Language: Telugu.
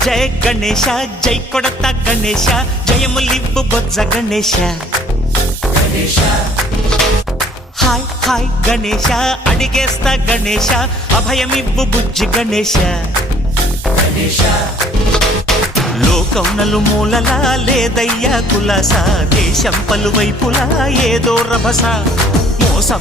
జయ గణేశ జై కొడత గణేశ జయములివ్వు బొజ్జ గణేశ హాయ్ హాయ్ గణేశ అడిగేస్తా గణేశ అభయమివ్వు బుజ్జి గణేశ లోకం నలుమూలలా లేదయ్యా కులాస దేశం పలువైపులా ఏదో రభస మోసం